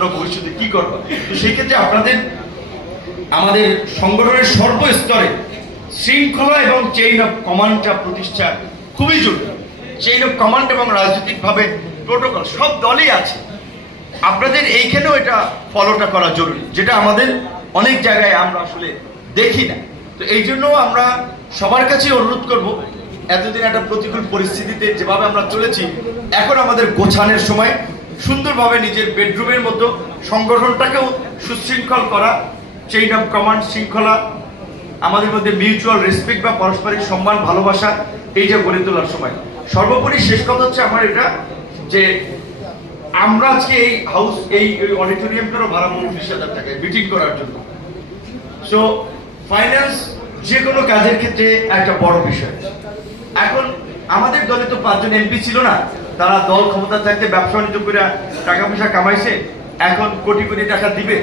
তোমরা ভবিষ্যতে কি করবে। তো সেই ক্ষেত্রে আপনাদের আমাদের সংগঠনের সর্বস্তরে শৃঙ্খলা এবং চেইন অফ কমান্ডটা প্রতিষ্ঠা খুবই জরুরি। চেইন অফ কমান্ড এবং রাজনৈতিকভাবে প্রোটোকল সব দলই আছে, আপনাদের এইখানেও এটা ফলোটা করা জরুরি, যেটা আমাদের অনেক জায়গায় আমরা আসলে দেখি না। তো এই জন্য আমরা সবার কাছে অনুরোধ করব, এতদিন একটা প্রতিকূল পরিস্থিতিতে যেভাবে আমরা চলেছি, এখন আমাদের গোছানোর সময় সুন্দরভাবে নিজের বেডরুমের মতো সংগঠনটাকেও সুশৃঙ্খল করা, চেইন অফ কমান্ড, শৃঙ্খলা, আমাদের মধ্যে মিউচুয়াল রেসপেক্ট বা পারস্পরিক সম্মান, ভালোবাসা, এই যে গড়ে তোলার সময়। সর্বোপরি শেষ কথা হচ্ছে আমার এটা, যে আমরা আজকে এই হাউস, এই অডিটোরিয়ামটারও ভাড়া 29,000 টাকায় মিটিং করার জন্য। সো ফাইন্যান্স যে কোনো কাজের ক্ষেত্রে একটা বড় বিষয়। এখন আমাদের দলে তো 5 জন এমপি ছিল না, তারা দল ক্ষমতা থাকতে ব্যবসা বাণিজ্য করে টাকা পয়সা কামাইছে, এখন কোটি কোটি টাকা দিবে।